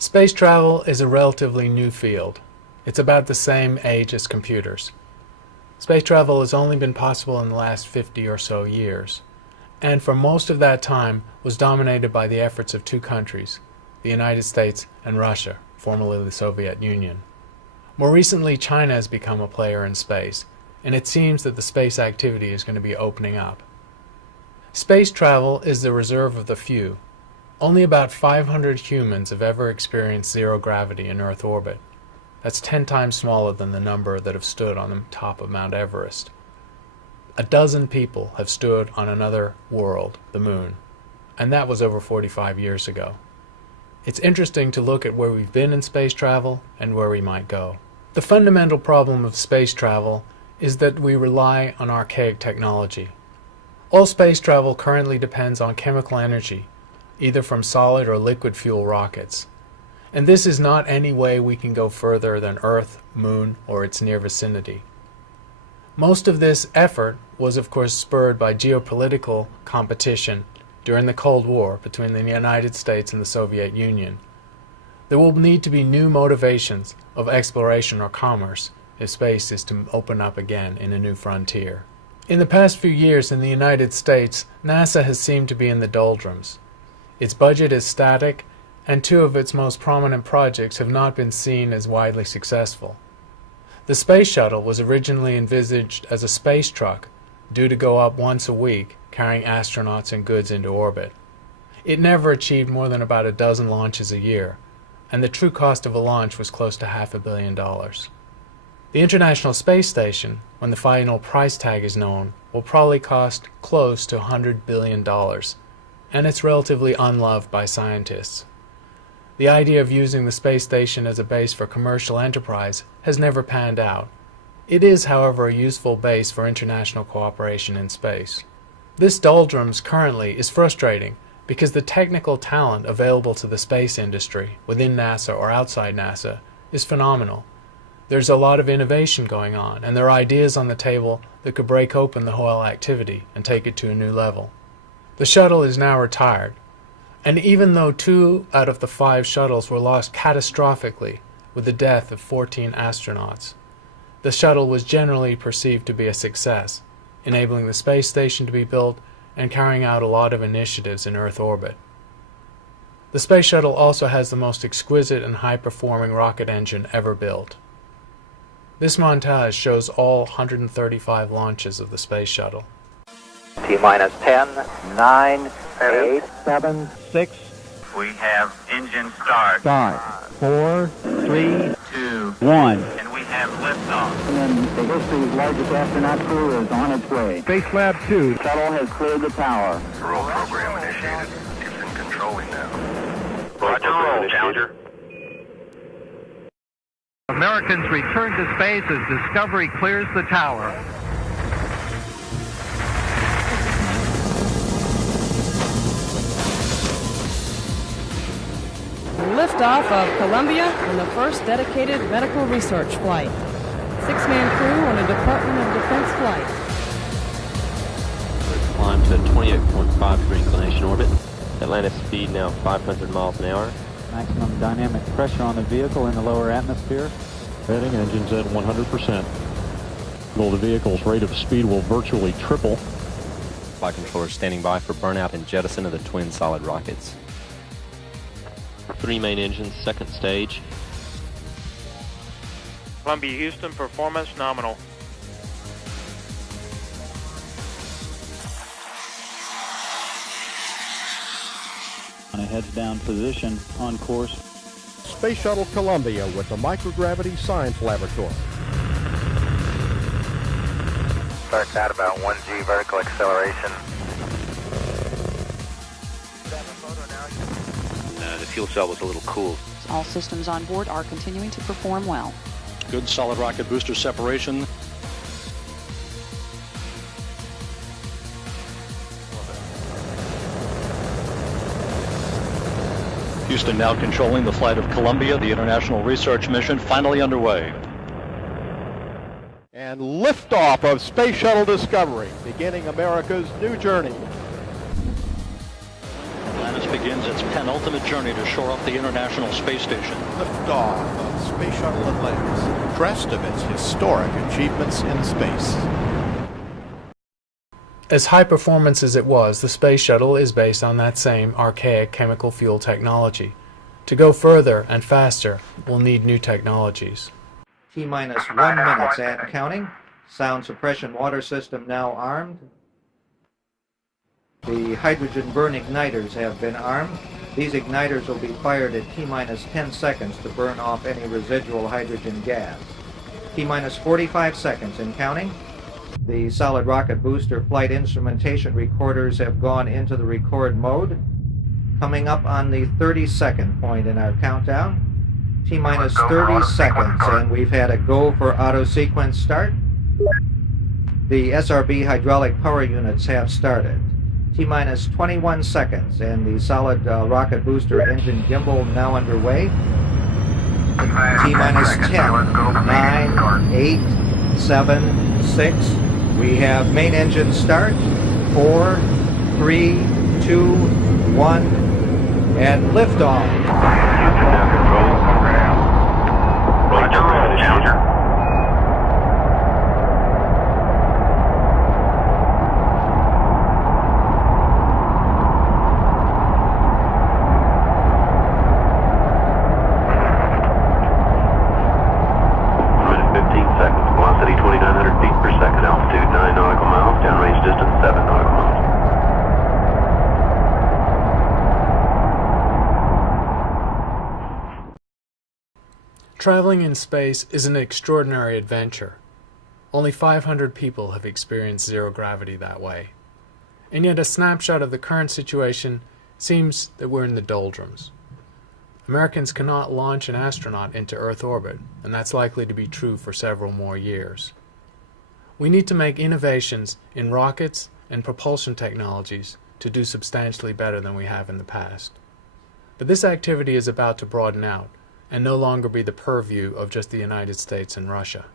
Space travel is a relatively new field. It's about the same age as computers. Space travel has only been possible in the last 50 or so years, and for most of that time was dominated by the efforts of two countries, the United States and Russia, formerly the Soviet Union. More recently, China has become a player in space, and it seems that the space activity is going to be opening up. Space travel is the reserve of the few. Only about 500 humans have ever experienced zero gravity in Earth orbit. That's 10 times smaller than the number that have stood on the top of Mount Everest. 12 people have stood on another world, the Moon, and that was over 45 years ago. It's interesting to look at where we've been in space travel and where we might go. The fundamental problem of space travel is that we rely on archaic technology. All space travel currently depends on chemical energy, either from solid or liquid fuel rockets. And this is not any way we can go further than Earth, Moon, or its near vicinity. Most of this effort was of course spurred by geopolitical competition during the Cold War between the United States and the Soviet Union. There will need to be new motivations of exploration or commerce if space is to open up again in a new frontier. In the past few years in the United States, NASA has seemed to be in the doldrums. Its budget is static, and two of its most prominent projects have not been seen as widely successful. The Space Shuttle was originally envisaged as a space truck due to go up once a week, carrying astronauts and goods into orbit. It never achieved more than about a dozen launches a year, and the true cost of a launch was close to $500 million. The International Space Station, when the final price tag is known, will probably cost close to $100 billion, and it's relatively unloved by scientists. The idea of using the space station as a base for commercial enterprise has never panned out. It is, however, a useful base for international cooperation in space. This doldrums currently is frustrating because the technical talent available to the space industry, within NASA or outside NASA, is phenomenal. There's a lot of innovation going on, and there are ideas on the table that could break open the whole activity and take it to a new level. The shuttle is now retired, and even though 2 out of the 5 shuttles were lost catastrophically with the death of 14 astronauts, the shuttle was generally perceived to be a success, enabling the space station to be built and carrying out a lot of initiatives in Earth orbit. The space shuttle also has the most exquisite and high-performing rocket engine ever built. This montage shows all 135 launches of the space shuttle. T-minus 10, 9, 8, 7, 6. We have engine start. 5, 4, 3, 2, 1. and we have liftoff. And the history's largest astronaut crew is on its way. Space Lab 2. Shuttle has cleared the tower. Roll program initiated. Houston controlling now. Roger, roll, Challenger. Americans return to space as Discovery clears the tower. Liftoff of Columbia on the first dedicated medical research flight. 6-man crew on a Department of Defense flight. We've climbed to 28.5 degree inclination orbit. Atlantis speed now 500 miles an hour. Maximum dynamic pressure on the vehicle in the lower atmosphere. Heading engines at 100%. Well, the vehicle's rate of speed will virtually triple. Flight controllers standing by for burnout and jettison of the twin solid rockets. 3 main engines, second stage. Columbia Houston, performance nominal. On a heads down position, on course. Space Shuttle Columbia with the Microgravity Science Laboratory. Starts at about 1G vertical acceleration. The fuel cell was a little cool. All systems on board are continuing to perform well. Good solid rocket booster separation. Houston now controlling the flight of Columbia, the international research mission finally underway. And liftoff of Space Shuttle Discovery, beginning America's new journey. Atlantis begins its penultimate journey to shore up the International Space Station. Liftoff of Space Shuttle Atlantis, dressed of its historic achievements in space. As high performance as it was, the space shuttle is based on that same archaic chemical fuel technology. To go further and faster, we'll need new technologies. T-minus 1 minute and counting. Sound suppression water system now armed. The hydrogen burn igniters have been armed. These igniters will be fired at T-minus 10 seconds to burn off any residual hydrogen gas. T-minus 45 seconds and counting. The solid rocket booster flight instrumentation recorders have gone into the record mode. Coming up on the 30-second point in our countdown. T-minus 30 seconds, and we've had a go for auto sequence start. The SRB hydraulic power units have started. T-minus 21 seconds, and the solid rocket booster engine gimbal now underway. T-minus 10, 9, 8, 7, 6. We have main engine start. 4, 3, 2, 1, and liftoff. Roger, roll, Challenger. Traveling in space is an extraordinary adventure. Only 500 people have experienced zero gravity that way. And yet a snapshot of the current situation seems that we're in the doldrums. Americans cannot launch an astronaut into Earth orbit, and that's likely to be true for several more years. We need to make innovations in rockets and propulsion technologies to do substantially better than we have in the past. But this activity is about to broaden out and no longer be the purview of just the United States and Russia.